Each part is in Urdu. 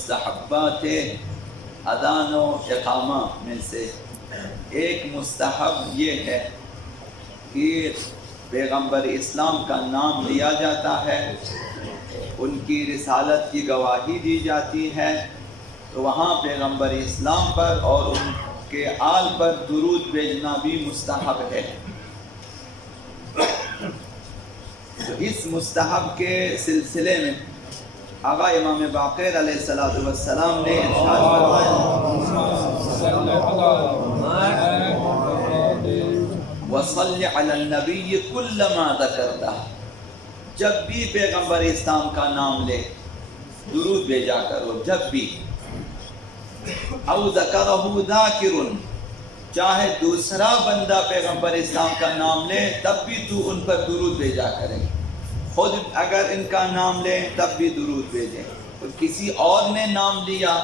مستحبات اذان و اقامہ میں سے ایک مستحب یہ ہے کہ پیغمبر اسلام کا نام لیا جاتا ہے، ان کی رسالت کی گواہی دی جاتی ہے، تو وہاں پیغمبر اسلام پر اور ان کے آل پر درود بھیجنا بھی مستحب ہے۔ تو اس مستحب کے سلسلے میں آقا امام باقر علیہ السلام نے ارشاد فرمایا وَصَلِّ عَلَى النَّبِيِّ كُلَّمَا ذَكَرْتَهُ، جب بھی پیغمبر اسلام کا نام لے درود بھیجا کرو، جب بھی۔ او ذکرہ ذاکر، چاہے دوسرا بندہ پیغمبر اسلام کا نام لے تب بھی تو ان پر درود بھیجا کرے، خود اگر ان کا نام لیں تب بھی درود بھیجیں، اور کسی اور نے نام لیا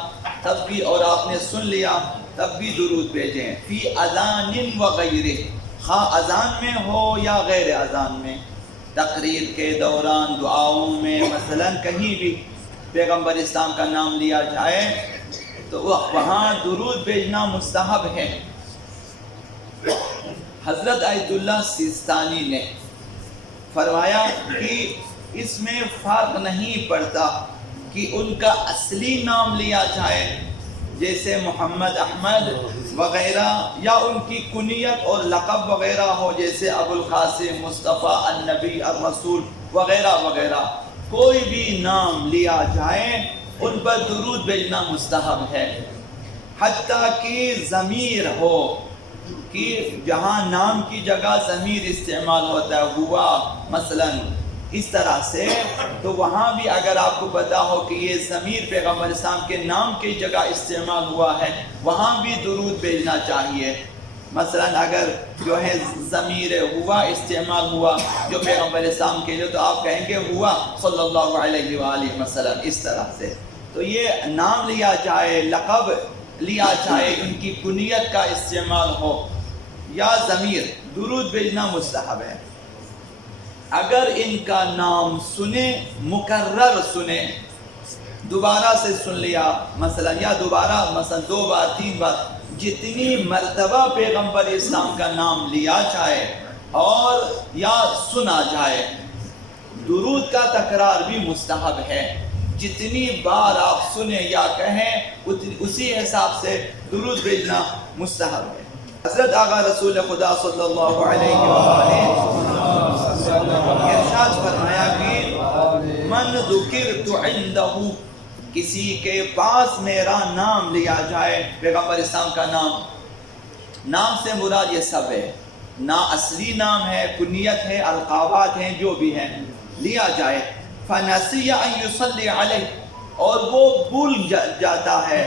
تب بھی اور آپ نے سن لیا تب بھی درود بھیجیں۔ فی اذان وغیرہ، خواہ اذان میں ہو یا غیر اذان میں، تقریر کے دوران، دعاؤں میں، مثلا کہیں بھی پیغمبر اسلام کا نام لیا جائے تو وہاں درود بھیجنا مستحب ہے۔ حضرت آیت اللہ سیستانی نے فرمایا کہ اس میں فرق نہیں پڑتا کہ ان کا اصلی نام لیا جائے جیسے محمد احمد وغیرہ، یا ان کی کنیت اور لقب وغیرہ ہو جیسے ابو القاسم، مصطفیٰ، النبی، الرسول وغیرہ وغیرہ، کوئی بھی نام لیا جائے ان پر درود بھیجنا مستحب ہے۔ حتیٰ کہ ضمیر ہو، کہ جہاں نام کی جگہ ضمیر استعمال ہوتا ہے، ہوا مثلا اس طرح سے، تو وہاں بھی اگر آپ کو پتا ہو کہ یہ ضمیر پیغمبر اسلام کے نام کی جگہ استعمال ہوا ہے، وہاں بھی درود بھیجنا چاہیے۔ مثلا اگر جو ہے ضمیر ہوا استعمال ہوا جو پیغمبر اسلام کے لیے، تو آپ کہیں گے ہوا صلی اللہ علیہ وآلہ وسلم، اس طرح سے۔ تو یہ نام لیا جائے، لقب لیا جائے، ان کی کنیت کا استعمال ہو یا ضمیر، درود بھیجنا مستحب ہے۔ اگر ان کا نام سنیں، مکرر سنیں، دوبارہ سے سن لیا مثلا، یا دوبارہ مثلا 2 بار 3 بار، جتنی مرتبہ پیغمبر اسلام کا نام لیا جائے اور یا سنا جائے، درود کا تکرار بھی مستحب ہے۔ جتنی بار آپ سنیں یا کہیں اسی حساب سے درود بھیجنا مستحب ہے۔ حضرت آقا رسول خدا صلی اللہ علیہ وآلہ ارشاد فرمایا کہ من ذکرت عنده، کسی کے پاس میرا نام لیا جائے، پیغمبر اسلام کا نام سے مراد یہ سب ہے، نہ اصلی نام ہے، کنیت ہے، القابات ہیں، جو بھی ہیں، لیا جائے، فنسی ان یصلی علیہ، اور وہ بھول جاتا ہے،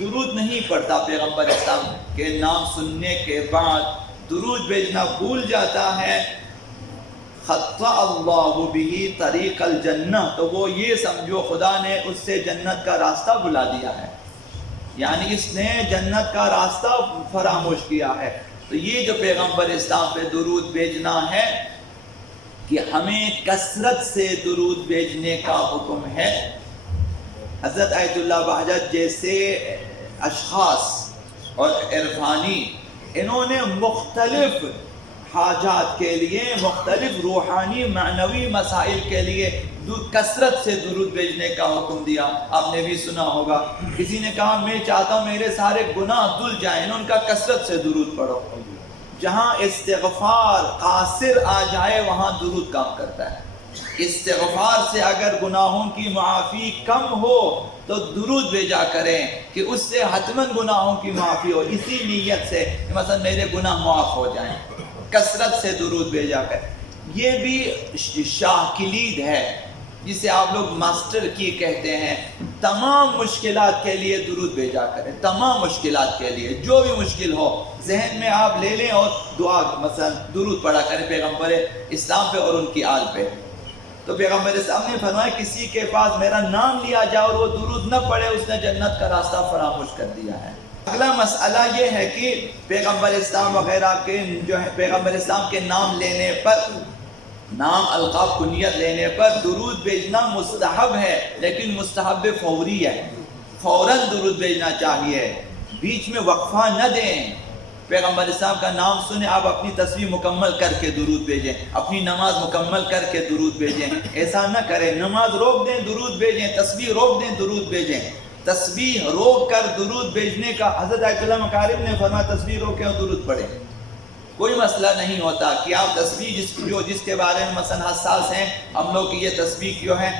درود نہیں پڑھتا، پیغمبر اسلام کے نام سننے کے بعد درود بھیجنا بھول جاتا ہے، خطأ اللہ بہ طریق الجنہ، تو وہ یہ سمجھو خدا نے اس سے جنت کا راستہ بلا دیا ہے، یعنی اس نے جنت کا راستہ فراموش کیا ہے۔ تو یہ جو پیغمبر اسلام پہ درود بھیجنا ہے کہ ہمیں کثرت سے درود بھیجنے کا حکم ہے۔ حضرت آیت اللہ بہجت جیسے اشخاص اور عرفانی، انہوں نے مختلف حاجات کے لیے، مختلف روحانی معنوی مسائل کے لیے کثرت سے درود بھیجنے کا حکم دیا۔ آپ نے بھی سنا ہوگا، کسی نے کہا میں چاہتا ہوں میرے سارے گناہ دھل جائیں، ان کا کثرت سے درود پڑھو۔ جہاں استغفار قاصر آ جائے وہاں درود کام کرتا ہے۔ استغفار سے اگر گناہوں کی معافی کم ہو تو درود بھیجا کریں کہ اس سے حتماً گناہوں کی معافی ہو، اسی نیت سے کہ مثلا میرے گناہ معاف ہو جائیں، کثرت سے درود بھیجا کریں۔ یہ بھی شاہ کلید ہے جسے آپ لوگ ماسٹر کی کہتے ہیں۔ تمام مشکلات کے لیے درود بھیجا کریں، تمام مشکلات کے لیے، جو بھی مشکل ہو ذہن میں آپ لے لیں اور دعا مثلا درود پڑھا کریں پیغمبر اسلام پہ اور ان کی آل پہ۔ تو پیغمبر اسلام نے فرمایا کسی کے پاس میرا نام لیا جائے اور وہ درود نہ پڑھے، اس نے جنت کا راستہ فراموش کر دیا ہے۔ اگلا مسئلہ یہ ہے کہ پیغمبر اسلام وغیرہ کے جو ہے، پیغمبر اسلام کے نام لینے پر، نام، القاب، کنیت لینے پر درود بھیجنا مستحب ہے، لیکن مستحب فوری ہے۔ فوراً درود بھیجنا چاہیے، بیچ میں وقفہ نہ دیں۔ پیغمبر اسلام کا نام سنے آپ اپنی تسبیح مکمل کر کے درود بھیجیں، اپنی نماز مکمل کر کے درود بھیجیں، ایسا نہ کریں۔ نماز روک دیں درود بھیجیں، تسبیح روک دیں درود بھیجیں۔ تسبیح روک کر درود بھیجنے کا حضرت آیت اللہ مکارم نے فرمایا تسبیح روکیں اور درود پڑھیں۔ کوئی مسئلہ نہیں ہوتا کہ آپ تسبیح جس کے بارے میں مثلا حساس ہیں ہم لوگ کی یہ تسبیح کیوں ہے،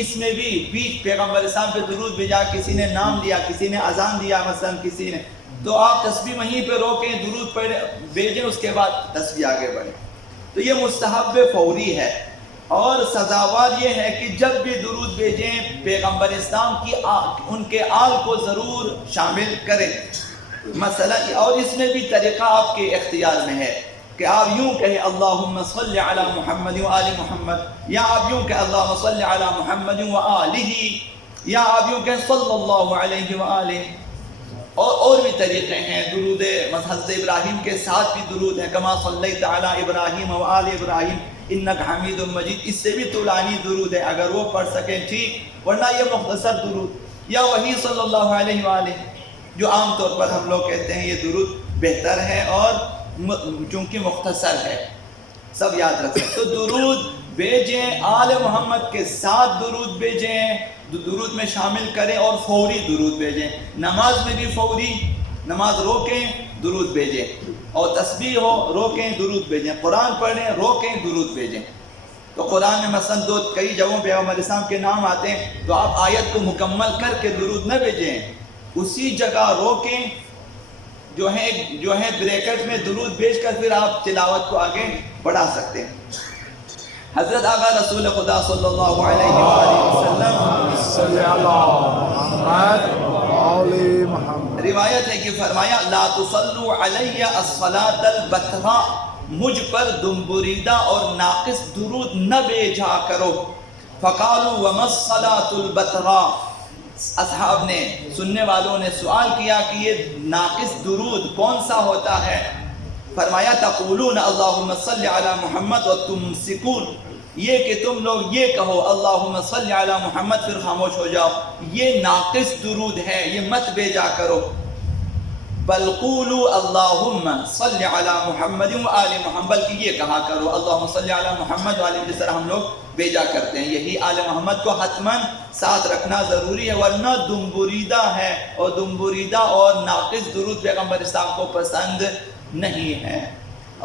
اس میں بھی پیغمبر اسلام پہ درود بھیجا، کسی نے نام لیا، کسی نے اذان دیا مثلا کسی نے، تو آپ تسبیح وہیں پہ روکیں، درود پڑھیں بھیجیں، اس کے بعد تسبیح آگے بڑھیں۔ تو یہ مستحب فوری ہے، اور سزاوار یہ ہے کہ جب بھی درود بھیجیں پیغمبر اسلام کی ان کے آل کو ضرور شامل کریں۔ مسئلہ اور اس میں بھی طریقہ آپ کے اختیار میں ہے کہ آپ یوں کہیں اللہم صلی علی محمد و آل محمد، یا آپ یوں کہیں اللہم صلی علی محمد و آلہ، یا آپ یوں کہیں صلی اللہ علیہ وآلہ۔ اور بھی طریقے ہیں درود حضرت ابراہیم کے ساتھ بھی درود ہے، کما صلیت علی ابراہیم و آل ابراہیم انک حمید مجید، اس سے بھی طولانی درود ہے، اگر وہ پڑھ سکیں ٹھیک، ورنہ یہ مختصر درود، یا وہی صلی اللہ علیہ وآلہ جو عام طور پر ہم لوگ کہتے ہیں، یہ درود بہتر ہے اور چونکہ مختصر ہے، سب یاد رکھیں۔ تو درود بھیجیں، آل محمد کے ساتھ درود بھیجیں، درود میں شامل کریں، اور فوری درود بھیجیں۔ نماز میں بھی فوری، نماز روکیں درود بھیجیں، اور تسبیح ہو روکیں درود بھیجیں، قرآن پڑھیں روکیں درود بھیجیں۔ تو قرآن میں مثلا کئی جگہوں پہ پیغمبر اسلام کے نام آتے ہیں، تو آپ آیت کو مکمل کر کے درود نہ بھیجیں، اسی جگہ روکیں، جو ہے بریکٹ میں درود بھیج کر پھر آپ تلاوت کو آگے بڑھا سکتے ہیں۔ حضرت آقا رسول خدا صلی اللہ علیہ وآلہ وسلم روایت ہے کہ فرمایا لا تصلوا علی الصلاة البتراء، مجھ پر دم بریدہ اور ناقص درود نہ بھیجا کرو۔ فقالوا وما الصلاة البتراء، اصحاب نے، سننے والوں نے سوال کیا کہ یہ ناقص درود کون سا ہوتا ہے؟ فرمایا تقولون اللہم صلی علی محمد و تمسکون، یہ کہ تم لوگ یہ کہو اللہم صلی علی محمد پھر خاموش ہو جاؤ، یہ ناقص درود ہے، یہ مت بھیجا کرو۔ بل قولوا اللہم صلی علی محمد و آل محمد، بلکہ یہ کہا کرو اللہم صلی علی محمد و آل، جس طرح ہم لوگ بھیجا کرتے ہیں۔ یہی آل محمد کو حتماً ساتھ رکھنا ضروری ہے، ورنہ دم بریدہ ہے، اور دم بریدہ اور ناقص درود پیغمبر اسلام کو پسند نہیں ہے۔